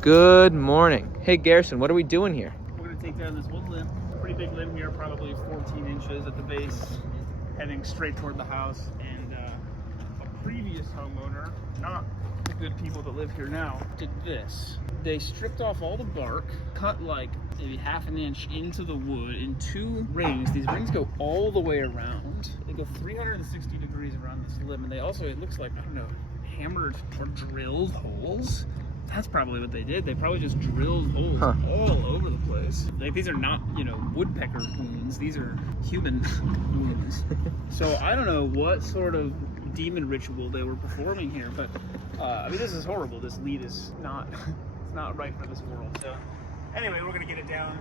Good morning. Hey Garrison, what are we doing here? We're going to take down this one limb, pretty big limb here, probably 14 inches at the base, heading straight toward the house. And a previous homeowner, not the good people that live here now, did this. They stripped off all the bark, cut like maybe half an inch into the wood in 2 rings. These rings go all the way around. They go 360 degrees around this limb, and they also, it looks like, I don't know, hammered or drilled holes. That's probably what they did. They probably just drilled holes all over the place. Like, these are not, you know, woodpecker wounds. These are human wounds. So I don't know what sort of demon ritual they were performing here, but I mean, this is horrible. This lead is not, it's not right for this world. So anyway, we're gonna get it down.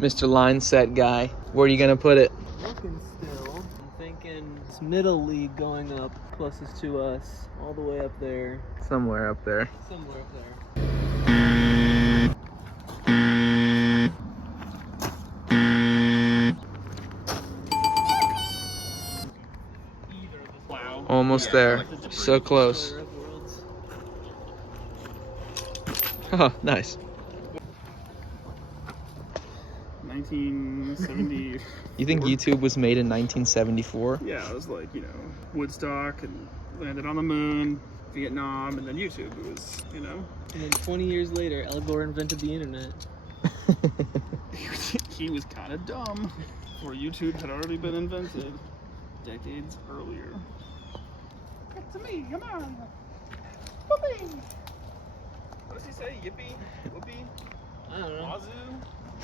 Mr. Line Set guy, where are you gonna put it? Looking still. I'm thinking this middle lead going up closest to us, all the way up there. Somewhere up there. Somewhere up there. Almost there. So close. Oh, nice. 1970. You think YouTube was made in 1974? Yeah, it was like, you know, Woodstock and landed on the moon, Vietnam, and then YouTube. It was, you know. And then 20 years later, Al Gore invented the internet. He was kind of dumb, where YouTube had already been invented decades earlier. Get to me, come on. Whoopee. What does he say? Yippee? Whoopee? I don't know. Wazoo?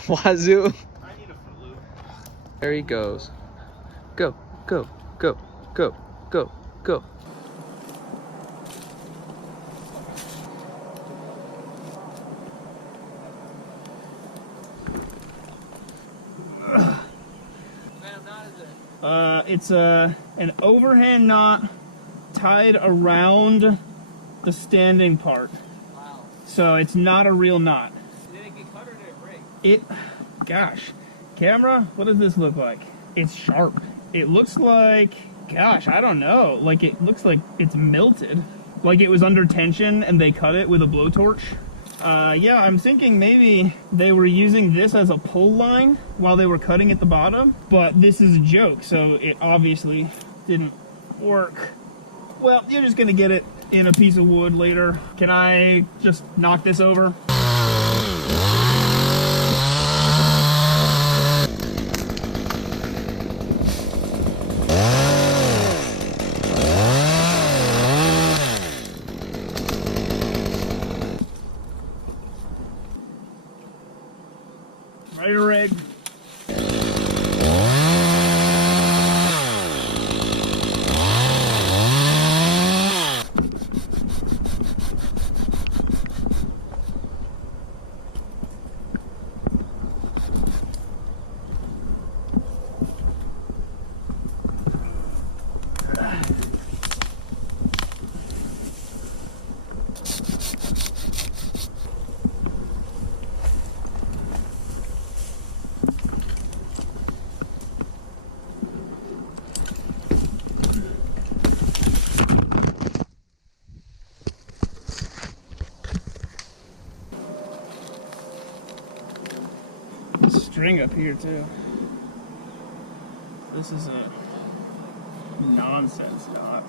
Wazoo. I need a Fruit Loop. There he goes. Go, go, go, go, go, go. It's an overhand knot tied around the standing part. Wow. So it's not a real knot. Did it get cut or did it break? Gosh, camera, what does this look like? It's sharp. It looks like, gosh, I don't know. Like, it looks like it's melted. Like it was under tension and they cut it with a blowtorch. Yeah, I'm thinking maybe they were using this as a pull line while they were cutting at the bottom, but this is a joke, so it obviously didn't work. Well, you're just gonna get it in a piece of wood later. Can I just knock this over? Ready to rig. String up here too. This is a nonsense knot.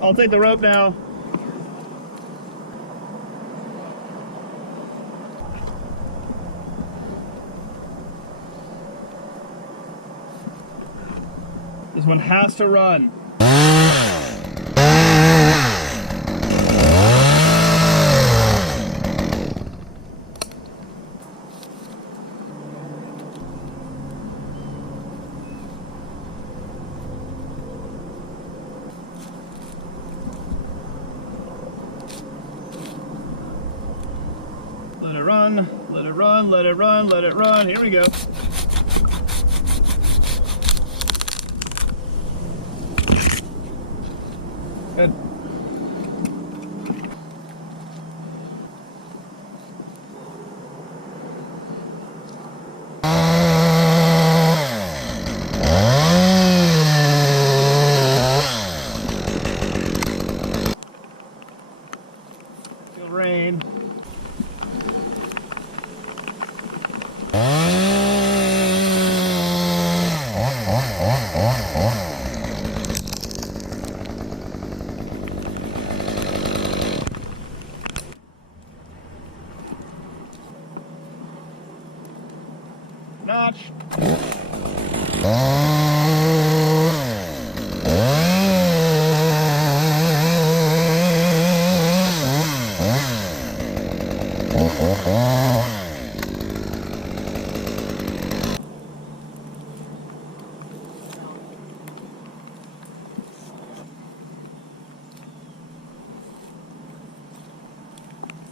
I'll take the rope now. This one has to run. Let it run, let it run, let it run, let it run. Here we go. Good.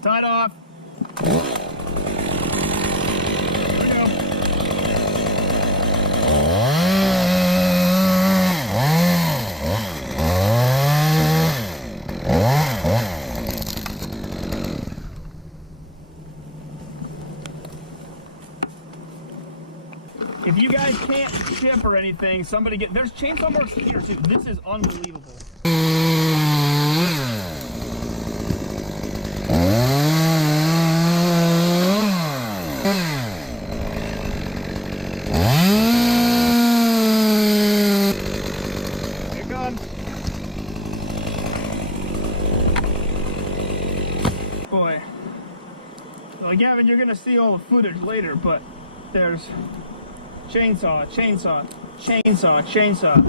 Side off. There we go. If you guys can't ship or anything, somebody there's chainsaw marks here too. This is unbelievable. Here it comes. Boy. Well, Gavin, you're gonna see all the footage later, but there's chainsaw, chainsaw, chainsaw, chainsaw.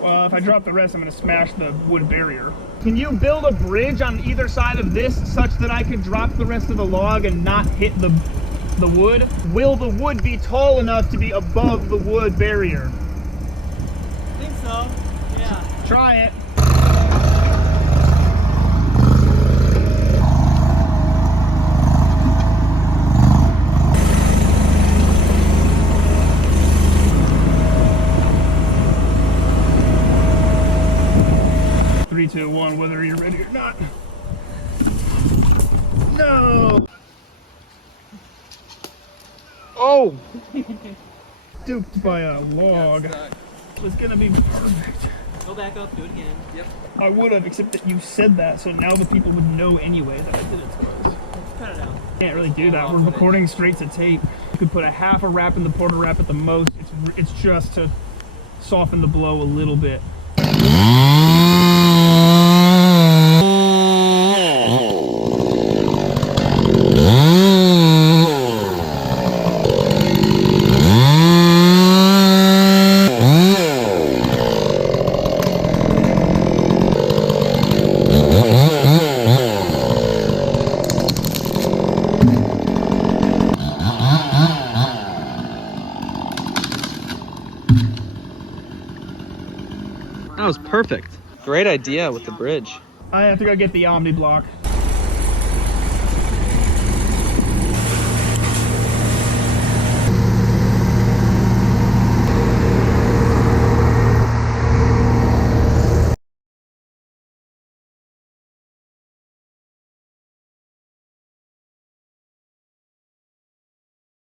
Well, if I drop the rest, I'm gonna smash the wood barrier. Can you build a bridge on either side of this such that I could drop the rest of the log and not hit the wood? Will the wood be tall enough to be above the wood barrier? I think so. Yeah. Try it. Three, two, one, whether you're ready or not. No! Oh! Duped by a log. It's gonna be perfect. Go back up, do it again. Yep. I would have, except that you said that, so now the people would know anyway that I did it twice. Let's cut it out. Can't really do that. We're recording straight to tape. You could put a half a wrap in the porta wrap at the most. It's just to soften the blow a little bit. That was perfect. Great idea with the bridge. I have to go get the Omni block.